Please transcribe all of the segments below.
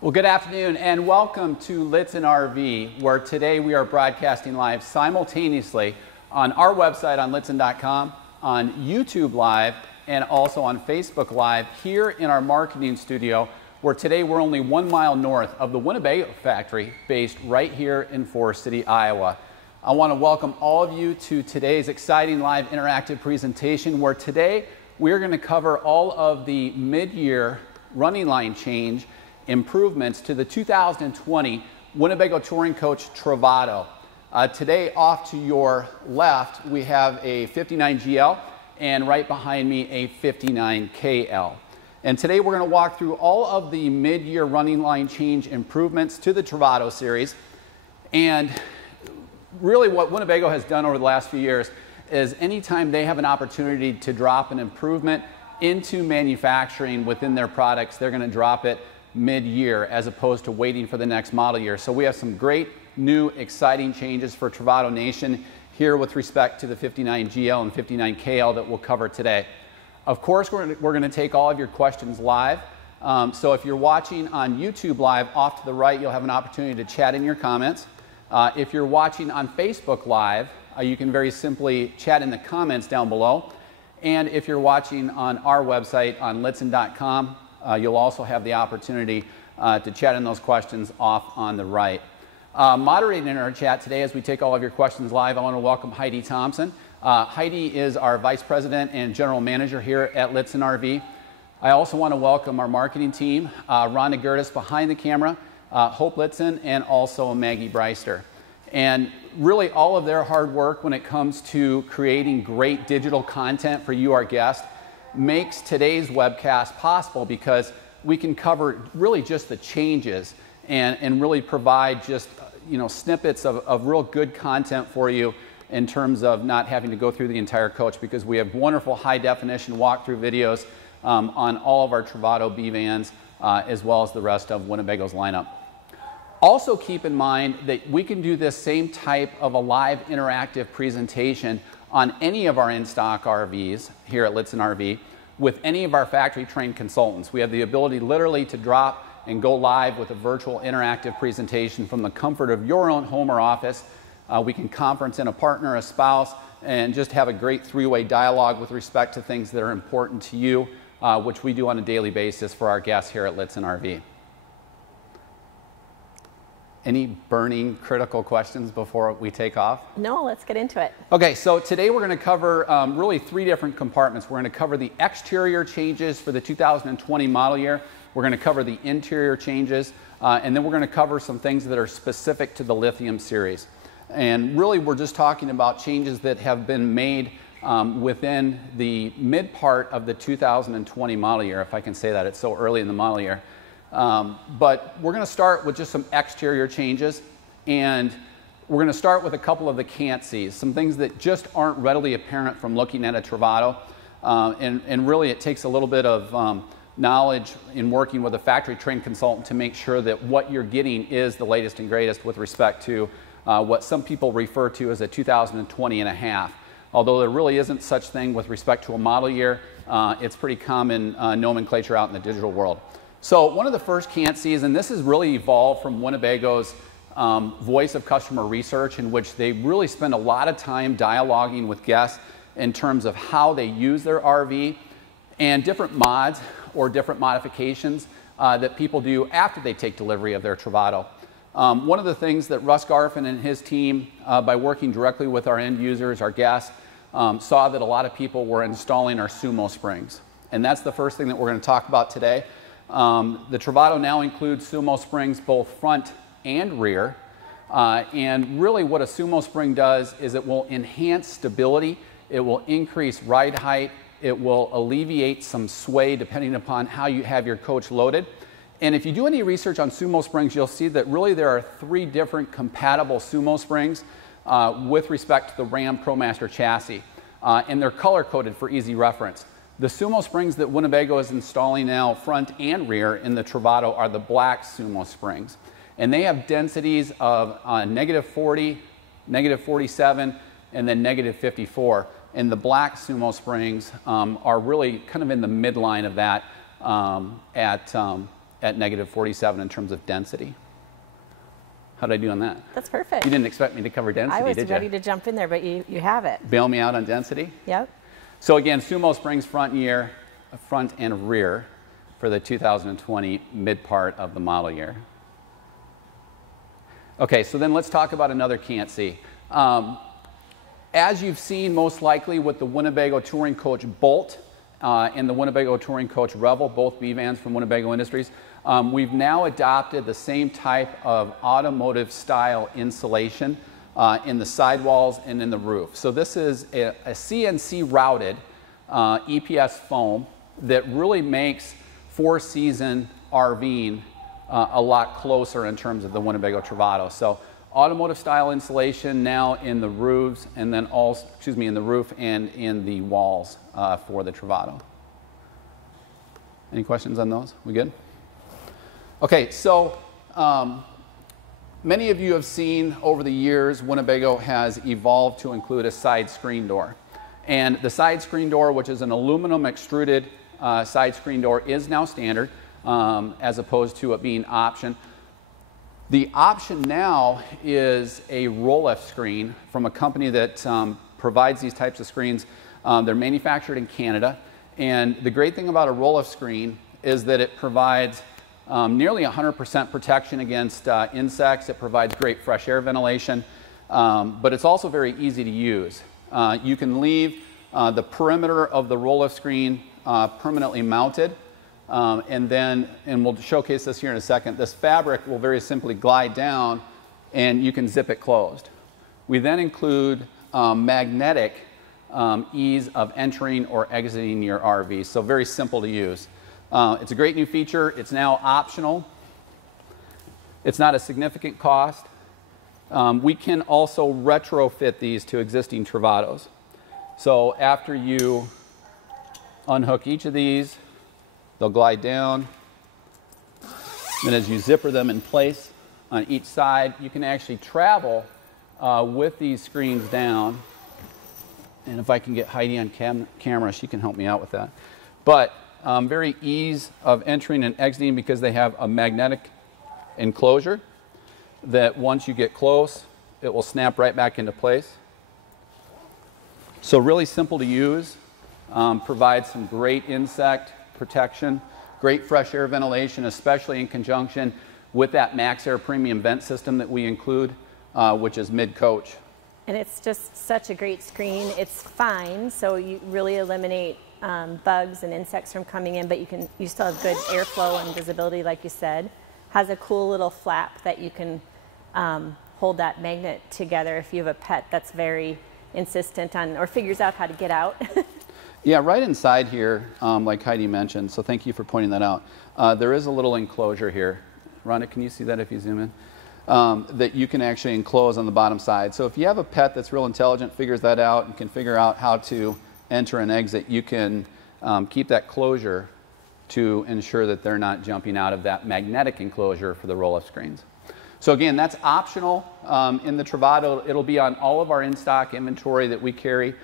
Well, good afternoon and welcome to Lichtsinn RV, where today we are broadcasting live simultaneously on our website on lichtsinn.com, on YouTube Live, and also on Facebook Live here in our marketing studio, where today we're only 1 mile north of the Winnebago Factory, based right here in Forest City, Iowa. I want to welcome all of you to today's exciting live interactive presentation, where today we're going to cover all of the mid-year running line change improvements to the 2020 Winnebago Touring Coach Travato. Today, off to your left, we have a 59 GL, and right behind me, a 59 KL. And today we're going to walk through all of the mid-year running line change improvements to the Travato series. And really what Winnebago has done over the last few years is anytime they have an opportunity to drop an improvement into manufacturing within their products, they're going to drop it mid-year as opposed to waiting for the next model year. So we have some great new exciting changes for Travato Nation here with respect to the 59 GL and 59 KL that we'll cover today. Of course, we're going to take all of your questions live. So if you're watching on YouTube Live, off to the right, you'll have an opportunity to chat in your comments. If you're watching on Facebook Live, you can very simply chat in the comments down below. And if you're watching on our website on lichtsinn.com, you'll also have the opportunity to chat in those questions off on the right. Moderating in our chat today as we take all of your questions live, I want to welcome Heidi Thompson. Heidi is our Vice President and General Manager here at Lichtsinn RV. I also want to welcome our marketing team, Rhonda Gertis behind the camera, Hope Litzen, and also Maggie Breister. And really all of their hard work when it comes to creating great digital content for you, our guests, makes today's webcast possible, because we can cover really just the changes and really provide just snippets of real good content for you in terms of not having to go through the entire coach, because we have wonderful high definition walkthrough videos on all of our Travato B vans as well as the rest of Winnebago's lineup. Also keep in mind that we can do this same type of a live interactive presentation on any of our in-stock RVs here at Lichtsinn RV with any of our factory trained consultants. We have the ability literally to drop and go live with a virtual interactive presentation from the comfort of your own home or office. We can conference in a partner, a spouse, and just have a great three-way dialogue with respect to things that are important to you, which we do on a daily basis for our guests here at Lichtsinn RV. Any burning critical questions before we take off? No, let's get into it. Okay, so today we're going to cover really three different compartments. We're going to cover the exterior changes for the 2020 model year. We're going to cover the interior changes, and then we're going to cover some things that are specific to the Lithium series. And really we're just talking about changes that have been made within the mid part of the 2020 model year, if I can say that. It's so early in the model year. But we're going to start with just some exterior changes, and we're going to start with a couple of the can't-sees, some things that just aren't readily apparent from looking at a Travato, and really it takes a little bit of knowledge in working with a factory trained consultant to make sure that what you're getting is the latest and greatest with respect to what some people refer to as a 2020 and a half. Although there really isn't such thing with respect to a model year, it's pretty common nomenclature out in the digital world. So one of the first can't-sees, and this has really evolved from Winnebago's voice of customer research, in which they really spend a lot of time dialoguing with guests in terms of how they use their RV and different mods or different modifications that people do after they take delivery of their Travato. One of the things that Russ Garfin and his team, by working directly with our end users, our guests, saw that a lot of people were installing our Sumo Springs. And that's the first thing that we're going to talk about today. The Travato now includes Sumo Springs both front and rear, and really what a Sumo Spring does is it will enhance stability, it will increase ride height, it will alleviate some sway depending upon how you have your coach loaded. And if you do any research on Sumo Springs, you'll see that really there are 3 different compatible Sumo Springs with respect to the Ram ProMaster chassis, and they're color-coded for easy reference. The Sumo Springs that Winnebago is installing now, front and rear, in the Travato are the black Sumo Springs. And they have densities of -40, -47, and then -54. And the black Sumo Springs are really kind of in the midline of that at at -47 in terms of density. How did I do on that? That's perfect. You didn't expect me to cover density, did you? I was ready to jump in there, but you have it. Bail me out on density? Yep. So again, Sumo Springs front and rear for the 2020 mid part of the model year. Okay, so then let's talk about another can't see. As you've seen most likely with the Winnebago Touring Coach Bolt and the Winnebago Touring Coach Revel, both B vans from Winnebago Industries, we've now adopted the same type of automotive style insulation in the sidewalls and in the roof. So this is a CNC routed EPS foam that really makes four-season RVing a lot closer in terms of the Winnebago Travato. So automotive style insulation now in the roofs, and then also, in the roof and in the walls for the Travato. Any questions on those? We good? Okay, so many of you have seen over the years Winnebago has evolved to include a side screen door. And the side screen door, which is an aluminum extruded side screen door, is now standard as opposed to it being option. The option now is a Rolef screen from a company that provides these types of screens. They're manufactured in Canada. And the great thing about a Rolef screen is that it provides nearly 100% protection against insects. It provides great fresh air ventilation, but it's also very easy to use. You can leave the perimeter of the Rolef screen permanently mounted, and we'll showcase this here in a second. This fabric will very simply glide down and you can zip it closed. We then include magnetic ease of entering or exiting your RV, so very simple to use. It's a great new feature. It's now optional. It's not a significant cost. We can also retrofit these to existing Travatos. So after you unhook each of these, they'll glide down. Then as you zipper them in place on each side, you can actually travel with these screens down. And if I can get Heidi on camera, she can help me out with that. But very ease of entering and exiting because they have a magnetic enclosure that once you get close, it will snap right back into place. So really simple to use, provides some great insect protection, great fresh air ventilation, especially in conjunction with that Max Air Premium vent system that we include, which is mid-coach. And it's just such a great screen. It's fine, so you really eliminate bugs and insects from coming in, but you still have good airflow and visibility, like you said. Has a cool little flap that you can hold that magnet together if you have a pet that's very insistent on or figures out how to get out. Yeah, right inside here, like Heidi mentioned, so thank you for pointing that out. There is a little enclosure here. Rhonda, can you see that if you zoom in? That you can actually enclose on the bottom side. So if you have a pet that's real intelligent, figures that out, and can figure out how to enter and exit, you can keep that closure to ensure that they're not jumping out of that magnetic enclosure for the Rolef screens. So again, that's optional in the Travato. It'll be on all of our in-stock inventory that we carry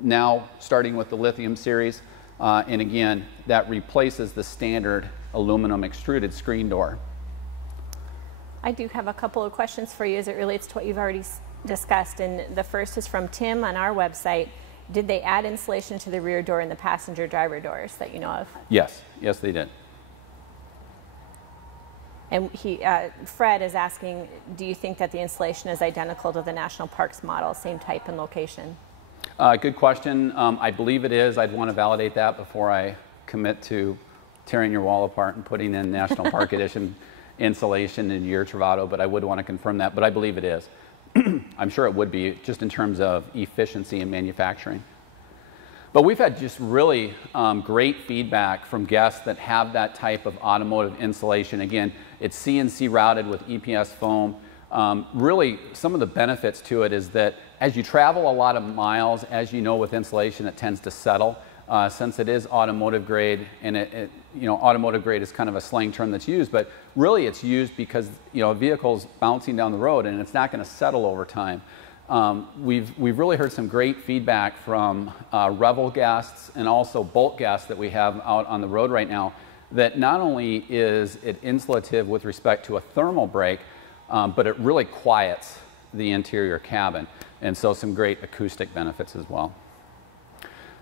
now, starting with the Lithium series. And again, that replaces the standard aluminum extruded screen door. I do have a couple of questions for you as it relates to what you've already discussed. And the first is from Tim on our website. Did they add insulation to the rear door and the passenger driver doors that you know of? Yes, yes they did. And Fred is asking, do you think that the insulation is identical to the National Parks model, same type and location? Good question. I believe it is. I'd want to validate that before I commit to tearing your wall apart and putting in National Park Edition insulation in your Travato, but I would want to confirm that, but I believe it is. I'm sure it would be, just in terms of efficiency in manufacturing. But we've had just really great feedback from guests that have that type of automotive insulation. Again, it's CNC routed with EPS foam. Really, some of the benefits to it is that as you travel a lot of miles, as you know with insulation, it tends to settle. Since it is automotive grade, and automotive grade is kind of a slang term that's used, but really it's used because a vehicle's bouncing down the road and it's not going to settle over time. We've really heard some great feedback from Revel guests and also Bolt guests that we have out on the road right now that not only is it insulative with respect to a thermal break, but it really quiets the interior cabin. And so some great acoustic benefits as well.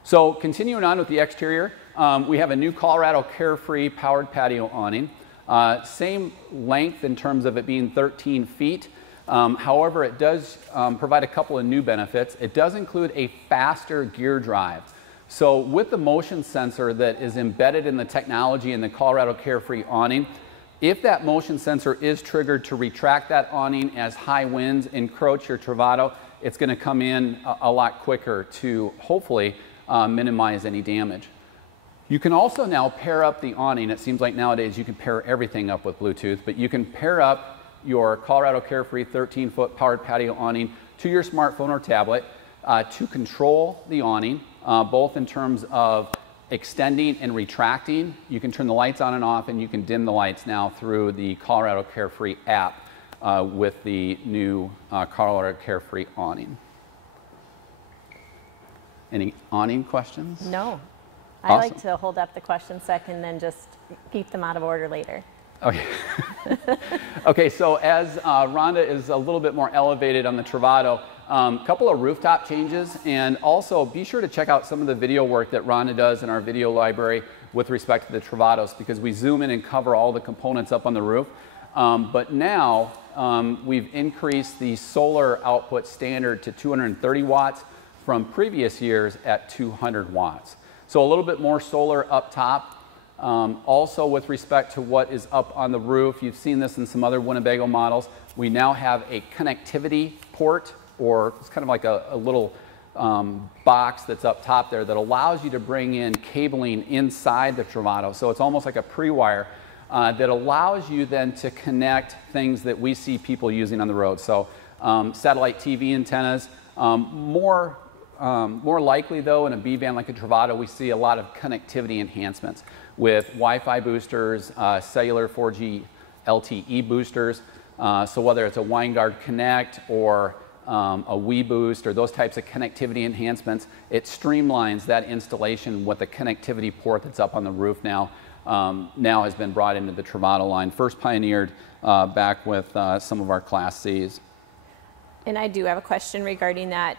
So continuing on with the exterior, we have a new Colorado Carefree powered patio awning. Same length in terms of it being 13 feet. However, it does provide a couple of new benefits. It does include a faster gear drive. So with the motion sensor that is embedded in the technology in the Colorado Carefree awning, if that motion sensor is triggered to retract that awning as high winds encroach your Travato, it's going to come in a lot quicker to hopefully minimize any damage. You can also now pair up the awning. It seems like nowadays you can pair everything up with Bluetooth, but you can pair up your Colorado Carefree 13-foot powered patio awning to your smartphone or tablet to control the awning, both in terms of extending and retracting. You can turn the lights on and off, and you can dim the lights now through the Colorado Carefree app with the new Colorado Carefree awning. Any awning questions? No. Awesome. I like to hold up the questions so I can then just keep them out of order later. Okay. Okay, so as Rhonda is a little bit more elevated on the Travato, a couple of rooftop changes, and also be sure to check out some of the video work that Rhonda does in our video library with respect to the Travatos, because we zoom in and cover all the components up on the roof. But now we've increased the solar output standard to 230 watts from previous years at 200 watts. So a little bit more solar up top. Also with respect to what is up on the roof, you've seen this in some other Winnebago models, we now have a connectivity port, or it's kind of like a little box that's up top there that allows you to bring in cabling inside the Travato. So it's almost like a pre-wire that allows you then to connect things that we see people using on the road. So satellite TV antennas, more likely though in a B van like a Travato, we see a lot of connectivity enhancements with Wi-Fi boosters, cellular 4G LTE boosters. So whether it's a WineGuard Connect or a WeBoost or those types of connectivity enhancements, it streamlines that installation with the connectivity port that's up on the roof now. Now has been brought into the Travato line, first pioneered back with some of our Class Cs. And I do have a question regarding that,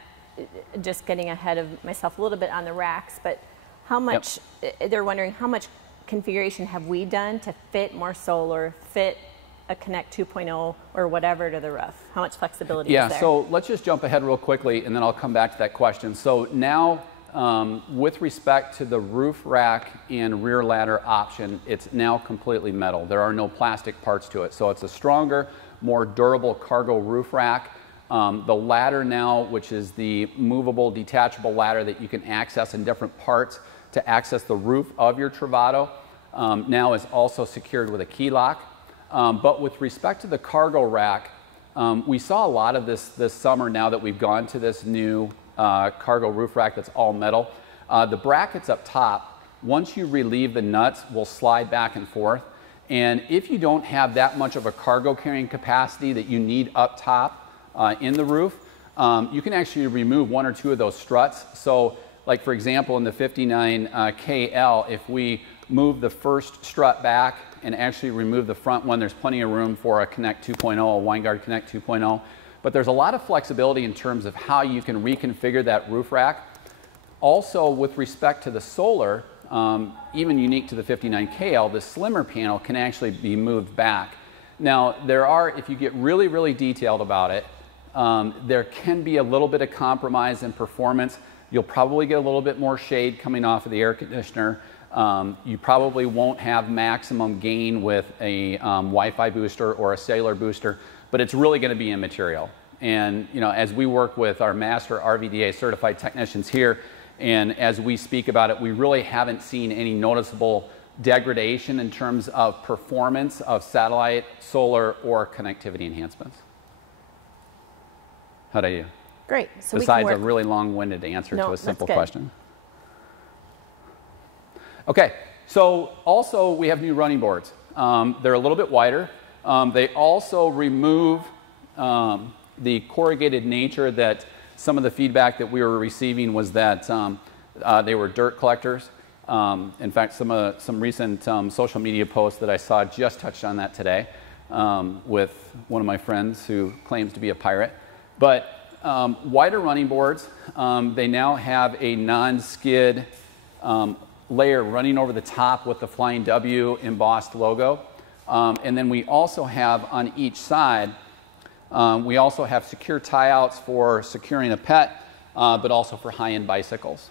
just getting ahead of myself a little bit on the racks, but how much, they're wondering how much configuration have we done to fit more solar, fit a Connect 2.0 or whatever to the roof? How much flexibility is there? Yeah, so let's just jump ahead real quickly and then I'll come back to that question. So now with respect to the roof rack and rear ladder option, it's now completely metal. There are no plastic parts to it. So it's a stronger, more durable cargo roof rack. The ladder now, which is the movable, detachable ladder that you can access in different parts to access the roof of your Travato, now is also secured with a key lock. But with respect to the cargo rack, we saw a lot of this summer now that we've gone to this new cargo roof rack that's all metal. The brackets up top, once you relieve the nuts, will slide back and forth. And if you don't have that much of a cargo carrying capacity that you need up top in the roof, you can actually remove one or two of those struts. So like for example in the 59KL, if we move the first strut back and actually remove the front one, there's plenty of room for a Connect 2.0, a WineGuard Connect 2.0. But there's a lot of flexibility in terms of how you can reconfigure that roof rack. Also with respect to the solar, even unique to the 59KL, the slimmer panel can actually be moved back. Now there are, if you get really, really detailed about it, there can be a little bit of compromise in performance. You'll probably get a little bit more shade coming off of the air conditioner. You probably won't have maximum gain with a Wi-Fi booster or a cellular booster, but it's really going to be immaterial. And you know, as we work with our master RVDA certified technicians here, and as we speak about it, we really haven't seen any noticeable degradation in terms of performance of satellite, solar, or connectivity enhancements. How do you? Great. So besides a really long-winded answer to a simple question. Okay, so also we have new running boards. They're a little bit wider. They also remove the corrugated nature that some of the feedback that we were receiving was that they were dirt collectors. In fact, some recent social media posts that I saw just touched on that today with one of my friends who claims to be a pirate. But wider running boards, they now have a non-skid layer running over the top with the Flying W embossed logo. And then we also have on each side, we also have secure tie-outs for securing a pet, but also for high-end bicycles.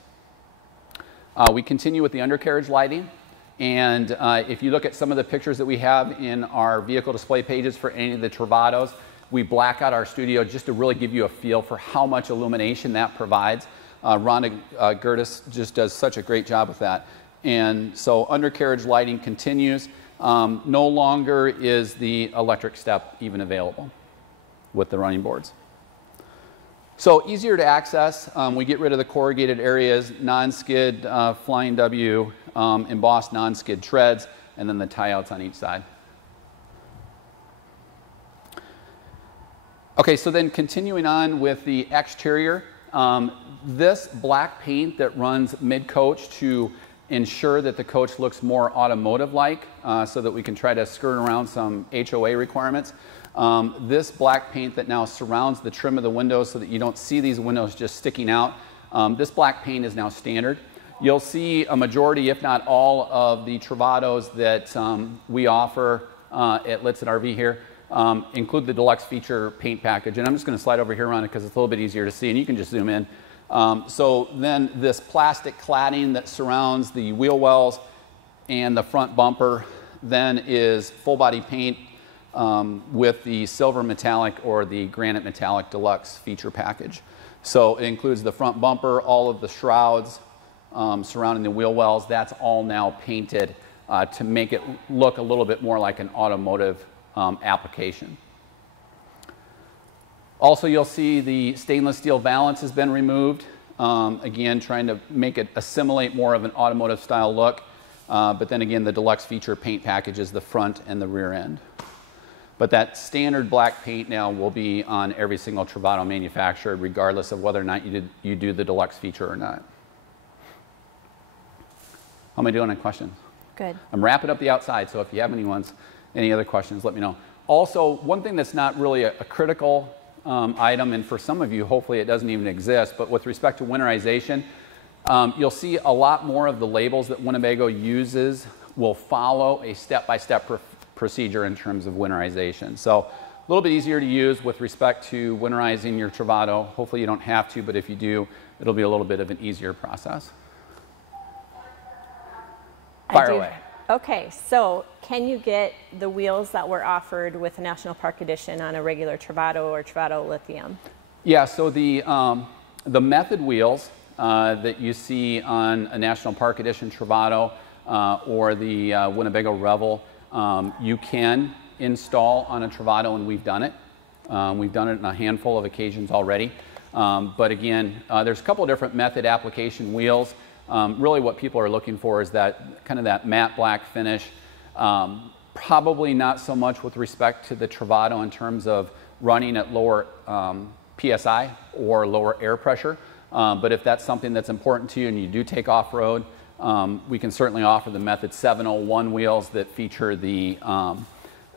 We continue with the undercarriage lighting, and if you look at some of the pictures that we have in our vehicle display pages for any of the Travatos, we black out our studio just to really give you a feel for how much illumination that provides. Rhonda Gertis just does such a great job with that. And so undercarriage lighting continues. No longer is the electric step even available with the running boards. So easier to access. We get rid of the corrugated areas, non-skid Flying W, embossed non-skid treads, and then the tie-outs on each side. Okay, so then continuing on with the exterior, this black paint that runs mid-coach to ensure that the coach looks more automotive-like, so that we can try to skirt around some HOA requirements. This black paint that now surrounds the trim of the windows so that you don't see these windows just sticking out, this black paint is now standard. You'll see a majority, if not all, of the Travatos that we offer at Lichtsinn RV here include the deluxe feature paint package. And I'm just going to slide over here on it because it's a little bit easier to see, and you can just zoom in. So then this plastic cladding that surrounds the wheel wells and the front bumper then is full body paint with the silver metallic or the granite metallic deluxe feature package. So it includes the front bumper, all of the shrouds surrounding the wheel wells. That's all now painted to make it look a little bit more like an automotive application. Also, you'll see the stainless steel valance has been removed. Again, trying to make it assimilate more of an automotive style look. But then again, the deluxe feature paint package is the front and the rear end. But that standard black paint now will be on every single Travato manufacturer, regardless of whether or not you do the deluxe feature or not. How am I doing on questions? Good. I'm wrapping up the outside, so if you have any other questions, let me know. Also, one thing that's not really a critical item, and for some of you, hopefully it doesn't even exist, but with respect to winterization, you'll see a lot more of the labels that Winnebago uses will follow a step-by-step procedure in terms of winterization. So a little bit easier to use with respect to winterizing your Travato. Hopefully you don't have to, but if you do, it'll be a little bit of an easier process. Fire away. Okay, so can you get the wheels that were offered with the National Park Edition on a regular Travato or Travato Lithium? Yeah, so the method wheels that you see on a National Park Edition Travato or the Winnebago Revel, you can install on a Travato, and we've done it. We've done it on a handful of occasions already. But again, there's a couple of different method application wheels. Really what people are looking for is that kind of that matte black finish. Probably not so much with respect to the Travato in terms of running at lower PSI or lower air pressure. But if that's something that's important to you and you do take off-road, we can certainly offer the Method 701 wheels that feature the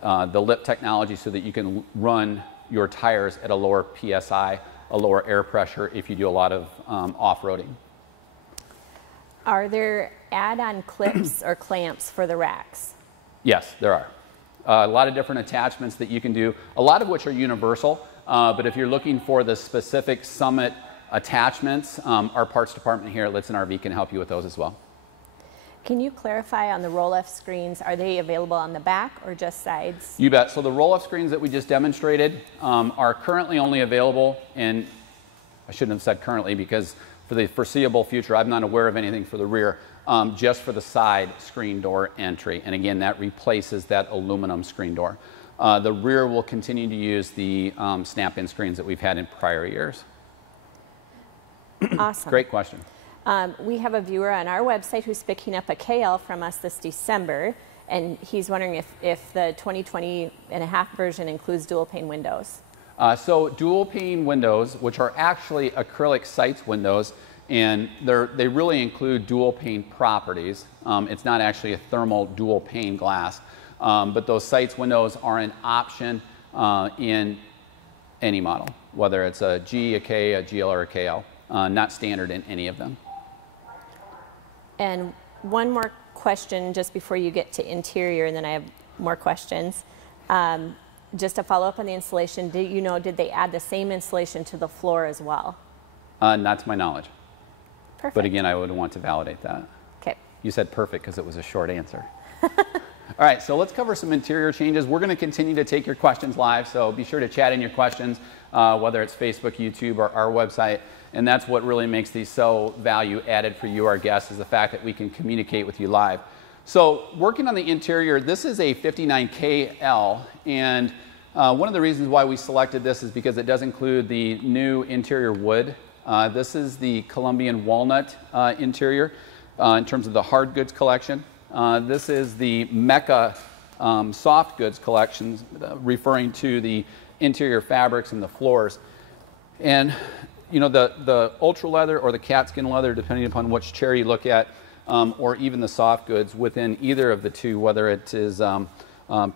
lip technology so that you can run your tires at a lower PSI, a lower air pressure if you do a lot of off-roading. Are there add-on clips or clamps for the racks? Yes, there are. A lot of different attachments that you can do, a lot of which are universal, but if you're looking for the specific Summit attachments, our parts department here at Lichtsinn RV can help you with those as well. Can you clarify on the Rolef screens, are they available on the back or just sides? You bet. So the Rolef screens that we just demonstrated are currently only available, and I shouldn't have said currently because for the foreseeable future, I'm not aware of anything for the rear, just for the side screen door entry. And again, that replaces that aluminum screen door. The rear will continue to use the snap-in screens that we've had in prior years. Awesome. Great question. We have a viewer on our website who's picking up a KL from us this December, and he's wondering if the 2020 and a half version includes dual pane windows. So dual pane windows, which are actually acrylic sights windows, And they really include dual pane properties. It's not actually a thermal dual pane glass, but those sights windows are an option in any model, whether it's a G, a K, a GL, or a KL, not standard in any of them. And one more question just before you get to interior, and then I have more questions. Just to follow up on the installation, did they add the same insulation to the floor as well? Not to my knowledge. Perfect. But again, I would want to validate that. Okay. You said perfect because it was a short answer. All right, so let's cover some interior changes. We're going to continue to take your questions live, so be sure to chat in your questions, whether it's Facebook, YouTube, or our website. And that's what really makes these so value added for you, our guests, is the fact that we can communicate with you live. So working on the interior, this is a 59KL, and one of the reasons why we selected this is because it does include the new interior wood. This is the Columbian Walnut interior in terms of the hard goods collection. This is the Mecca soft goods collections, referring to the interior fabrics and the floors. And you know, the ultra leather or the cat skin leather, depending upon which chair you look at, or even the soft goods within either of the two, whether it is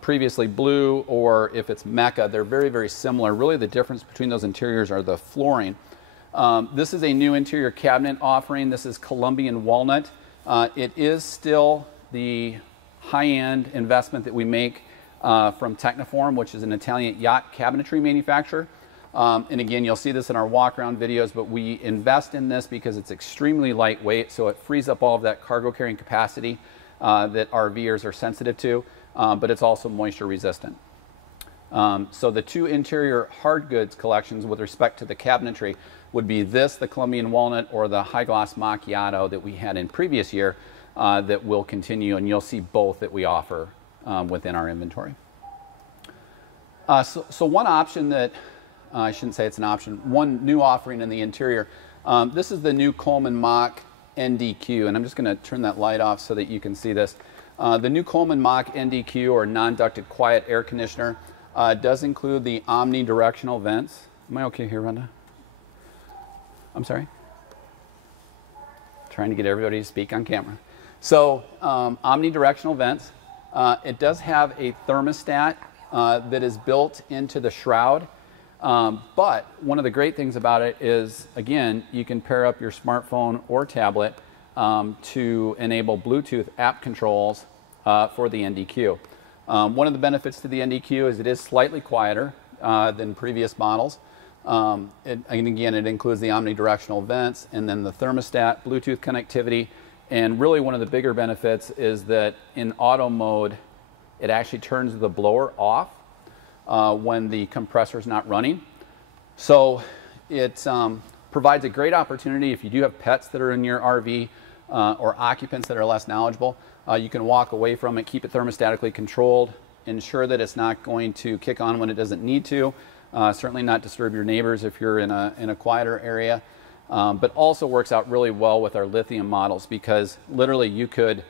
previously blue or if it's Mecca, they're very, very similar. Really the difference between those interiors are the flooring. This is a new interior cabinet offering. This is Columbian Walnut. It is still the high-end investment that we make from Techniform, which is an Italian yacht cabinetry manufacturer. And again, you'll see this in our walk-around videos, but we invest in this because it's extremely lightweight, so it frees up all of that cargo carrying capacity that RVers are sensitive to, but it's also moisture resistant. So the two interior hard goods collections with respect to the cabinetry would be this, the Columbian Walnut, or the high gloss macchiato that we had in previous year that will continue, and you'll see both that we offer within our inventory. So one option that, I shouldn't say it's an option, one new offering in the interior, this is the new Coleman Mach NDQ, and I'm just going to turn that light off so that you can see this. The new Coleman Mach NDQ, or non-ducted quiet air conditioner, does include the omnidirectional vents. Am I okay here, Rhonda? I'm sorry? Trying to get everybody to speak on camera. So omnidirectional vents. It does have a thermostat that is built into the shroud. But one of the great things about it is, again, you can pair up your smartphone or tablet to enable Bluetooth app controls for the NDQ. One of the benefits to the NDQ is it is slightly quieter than previous models. And again, it includes the omnidirectional vents and then the thermostat, Bluetooth connectivity, and really one of the bigger benefits is that in auto mode, it actually turns the blower off when the compressor is not running. So it provides a great opportunity if you do have pets that are in your RV or occupants that are less knowledgeable. You can walk away from it, keep it thermostatically controlled, ensure that it's not going to kick on when it doesn't need to, certainly not disturb your neighbors if you're in a quieter area, but also works out really well with our lithium models because literally you could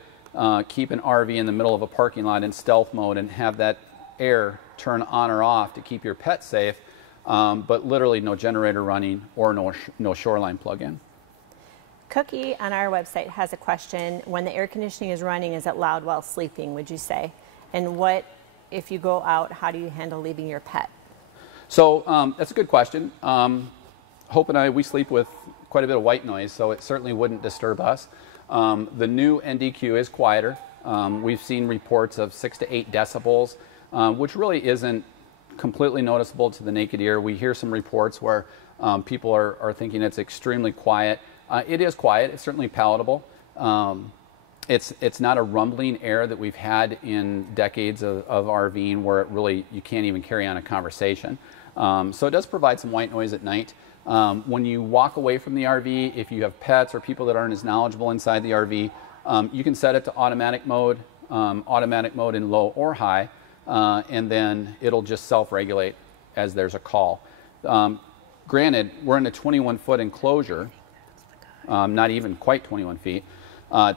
keep an RV in the middle of a parking lot in stealth mode and have that air turn on or off to keep your pet safe, but literally no generator running or no shoreline plug-in. Cookie on our website has a question. When the air conditioning is running, is it loud while sleeping, would you say? And what, if you go out, how do you handle leaving your pet? So that's a good question. Hope and I, we sleep with quite a bit of white noise, so it certainly wouldn't disturb us. The new NDQ is quieter. We've seen reports of 6 to 8 decibels, which really isn't completely noticeable to the naked ear. We hear some reports where people are thinking it's extremely quiet. It is quiet. It's certainly palatable. It's not a rumbling air that we've had in decades of RVing where it really, you can't even carry on a conversation. So it does provide some white noise at night. When you walk away from the RV, if you have pets or people that aren't as knowledgeable inside the RV, you can set it to automatic mode in low or high, and then it'll just self-regulate as there's a call. Granted, we're in a 21-foot enclosure, not even quite 21 feet,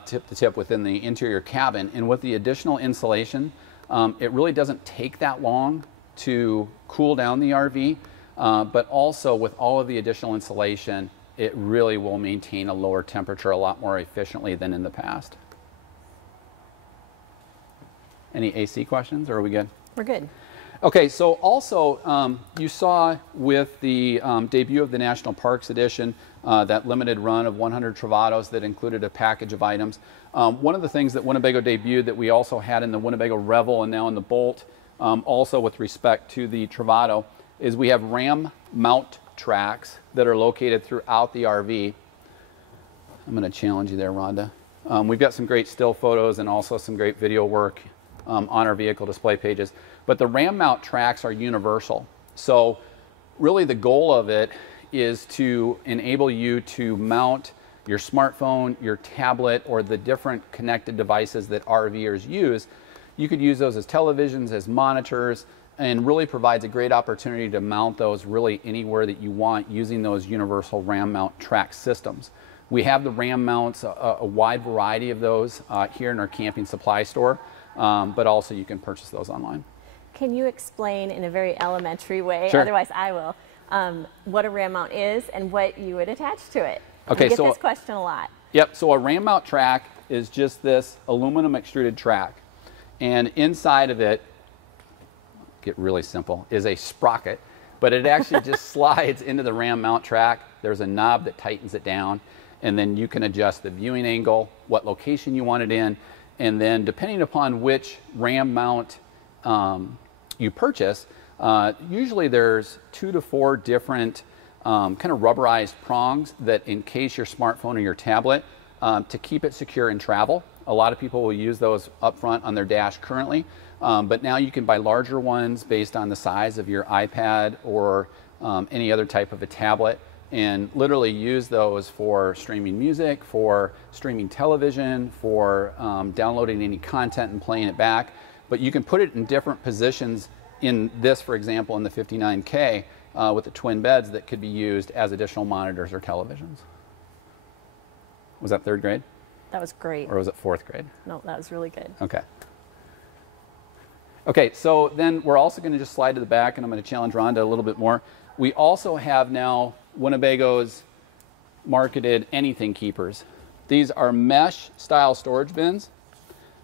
tip to tip within the interior cabin, and with the additional insulation, it really doesn't take that long to cool down the RV, but also with all of the additional insulation, it really will maintain a lower temperature a lot more efficiently than in the past. Any AC questions, or are we good? We're good. Okay, so also you saw with the debut of the National Parks Edition, that limited run of 100 Travatos that included a package of items. One of the things that Winnebago debuted that we also had in the Winnebago Revel and now in the Bolt, also with respect to the Travato, is we have ram mount tracks that are located throughout the RV. I'm going to challenge you there, Rhonda. We've got some great still photos and also some great video work on our vehicle display pages. But the ram mount tracks are universal. So really the goal of it is to enable you to mount your smartphone, your tablet, or the different connected devices that RVers use. You could use those as televisions, as monitors, and really provides a great opportunity to mount those really anywhere that you want using those universal ram mount track systems. We have the ram mounts, a wide variety of those here in our camping supply store, but also you can purchase those online. Can you explain in a very elementary way, Sure. otherwise I will, what a ram mount is and what you would attach to it? Okay, I get so this question a lot. Yep, so a ram mount track is just this aluminum extruded track. And inside of it, get really simple, is a sprocket, but it actually just slides into the ram mount track. There's a knob that tightens it down, and then you can adjust the viewing angle, what location you want it in, and then depending upon which ram mount you purchase, usually there's 2 to 4 different kind of rubberized prongs that encase your smartphone or your tablet to keep it secure in travel. A lot of people will use those up front on their dash currently, but now you can buy larger ones based on the size of your iPad or any other type of a tablet, and literally use those for streaming music, for streaming television, for downloading any content and playing it back. But you can put it in different positions in this, for example, in the 59K with the twin beds that could be used as additional monitors or televisions. Was that 3rd grade? That was great. Or was it 4th grade? No, that was really good. Okay. Okay, so then we're also going to just slide to the back, and I'm going to challenge Rhonda a little bit more. We also have now Winnebago's marketed anything keepers. These are mesh style storage bins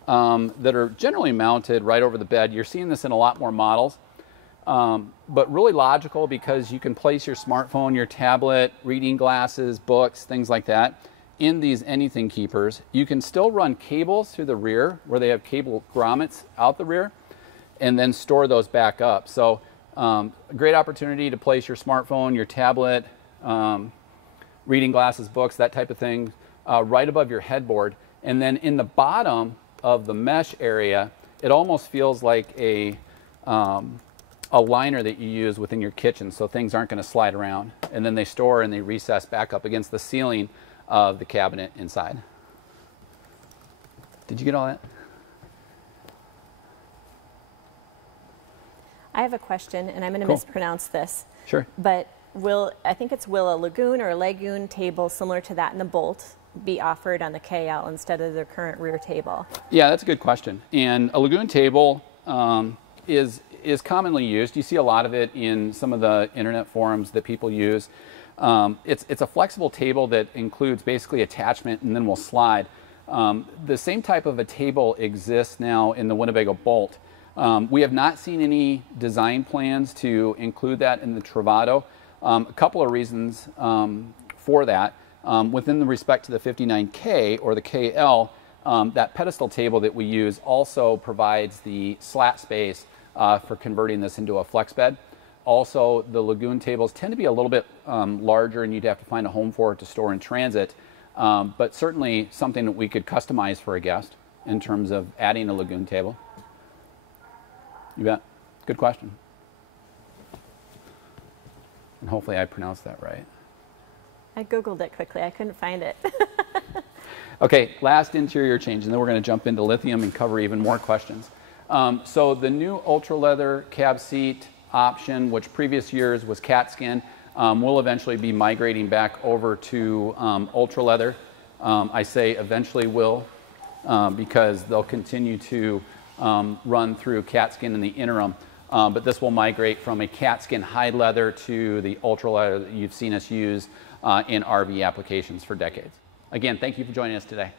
that are generally mounted right over the bed. You're seeing this in a lot more models, but really logical because you can place your smartphone, your tablet, reading glasses, books, things like that in these anything keepers. You can still run cables through the rear where they have cable grommets out the rear and then store those back up. So a great opportunity to place your smartphone, your tablet, reading glasses, books, that type of thing, right above your headboard. And then in the bottom of the mesh area, it almost feels like a liner that you use within your kitchen, so things aren't going to slide around. And then they store and they recess back up against the ceiling of the cabinet inside. Did you get all that? I have a question, and I'm going to Cool. mispronounce this. Sure. But I think it's will a lagoon or a lagoon table similar to that in the Bolt be offered on the KL instead of their current rear table? Yeah, that's a good question. And a lagoon table is commonly used. You see a lot of it in some of the internet forums that people use. It's a flexible table that includes basically attachment and then will slide. The same type of a table exists now in the Winnebago Bolt. We have not seen any design plans to include that in the Travato. A couple of reasons for that. Within the respect to the 59K or the KL, that pedestal table that we use also provides the slat space for converting this into a flex bed. Also, the lagoon tables tend to be a little bit larger, and you'd have to find a home for it to store in transit, but certainly something that we could customize for a guest in terms of adding a lagoon table. You bet. Good question. And hopefully I pronounced that right. I Googled it quickly. I couldn't find it. Okay, last interior change, and then we're going to jump into lithium and cover even more questions. So the new Ultraleather Cab Seat option, which previous years was cat skin, will eventually be migrating back over to Ultraleather. I say eventually will because they'll continue to run through cat skin in the interim. But this will migrate from a cat skin hide leather to the Ultraleather that you've seen us use in RV applications for decades. Again, thank you for joining us today.